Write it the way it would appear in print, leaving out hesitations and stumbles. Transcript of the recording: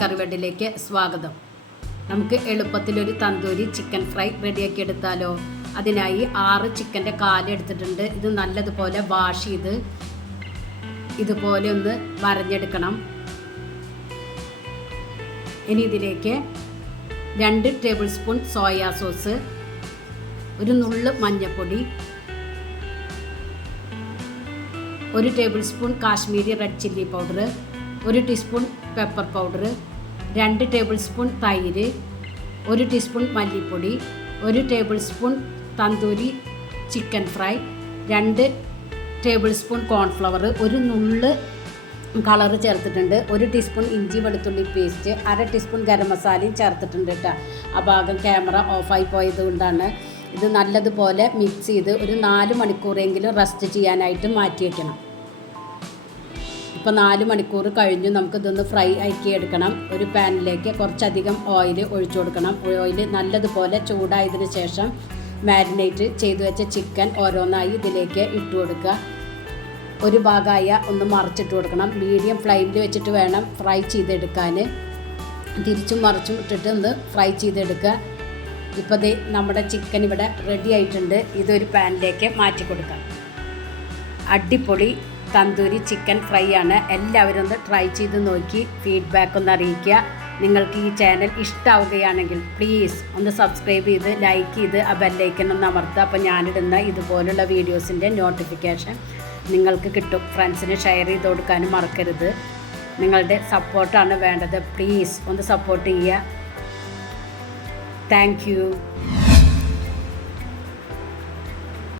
കറിവേട്ടിലേക്ക് സ്വാഗതം. നമുക്ക് എളുപ്പത്തിലൊരു tandoori chicken fry റെഡിയാക്കി എടുത്താലോ? അതിനായി 6 ചിക്കൻ്റെ കാല് എടുത്തിട്ടുണ്ട്. ഇത് നല്ലതുപോലെ വാഷ് ചെയ്ത് ഇതുപോലെ ഒന്ന് വരഞ്ഞെടുക്കണം. ഇനി ഇതിലേക്ക് 2 ടേബിൾ സ്പൂൺ സോയാ സോസ്, ഒരു നുള്ള് മഞ്ഞൾപ്പൊടി, 1 table spoon Kashmiri red chilli powder, 1 teaspoon pepper powder, 2 table spoon തൈര്, 1 ടീസ്പൂൺ മല്ലിപ്പൊടി, 1 table spoon tandoori chicken fry, 2 table spoon cornflour, ഒരു നുള്ള് കളർ ചേർത്തിട്ടുണ്ട്, 1 ടീസ്പൂൺ ഇഞ്ചി വെളുത്തുള്ളി പേസ്റ്റ്, 1/2 ടീസ്പൂൺ ഗരം മസാലയും ചേർത്തിട്ടുണ്ട് കേട്ടോ. ആ ഭാഗം ക്യാമറ ഓഫായി പോയത് കൊണ്ടാണ്. ഇത് നല്ലതുപോലെ മിക്സ് ചെയ്ത് ഒരു 4 മണിക്കൂറെങ്കിലും റെസ്റ്റ് ചെയ്യാനായിട്ട് മാറ്റി വയ്ക്കണം. ഇപ്പോൾ 4 മണിക്കൂർ കഴിഞ്ഞു. നമുക്കിതൊന്ന് ഫ്രൈ ആക്കി എടുക്കണം. ഒരു പാനിലേക്ക് കുറച്ചധികം ഓയിൽ ഒഴിച്ചു കൊടുക്കണം. ഓയിൽ നല്ലതുപോലെ ചൂടായതിന് ശേഷം മാരിനേറ്റ് ചെയ്തു വെച്ച ചിക്കൻ ഓരോന്നായി ഇതിലേക്ക് ഇട്ട് കൊടുക്കുക. ഒരു ഭാഗമായ ഒന്ന് മറിച്ചിട്ട് കൊടുക്കണം. മീഡിയം ഫ്ലെയിമിൽ വെച്ചിട്ട് വേണം ഫ്രൈ ചെയ്തെടുക്കാൻ. തിരിച്ചും മറിച്ചും ഇട്ടിട്ട് ഒന്ന് ഫ്രൈ ചെയ്തെടുക്കുക. ഇപ്പോൾ നമ്മുടെ ചിക്കൻ ഇവിടെ റെഡി ആയിട്ടുണ്ട്. ഇതൊരു പാനിലേക്ക് മാറ്റി കൊടുക്കാം. അടിപൊളി തന്തൂരി ചിക്കൻ ഫ്രൈ ആണ്. എല്ലാവരും ഒന്ന് ട്രൈ ചെയ്ത് നോക്കി ഫീഡ്ബാക്ക് ഒന്ന് അറിയിക്കുക. നിങ്ങൾക്ക് ഈ ചാനൽ ഇഷ്ടമാവുകയാണെങ്കിൽ പ്ലീസ് ഒന്ന് സബ്സ്ക്രൈബ് ചെയ്ത് ലൈക്ക് ചെയ്ത് ആ ബെല്ലൈക്കൺ ഒന്ന് അമർത്തുക. അപ്പോൾ ഞാനിടുന്ന ഇതുപോലുള്ള വീഡിയോസിൻ്റെ നോട്ടിഫിക്കേഷൻ നിങ്ങൾക്ക് കിട്ടും. ഫ്രണ്ട്സിന് ഷെയർ ചെയ്ത് കൊടുക്കാനും മറക്കരുത്. നിങ്ങളുടെ സപ്പോർട്ടാണ് വേണ്ടത്. പ്ലീസ് ഒന്ന് സപ്പോർട്ട് ചെയ്യുക. Thank you.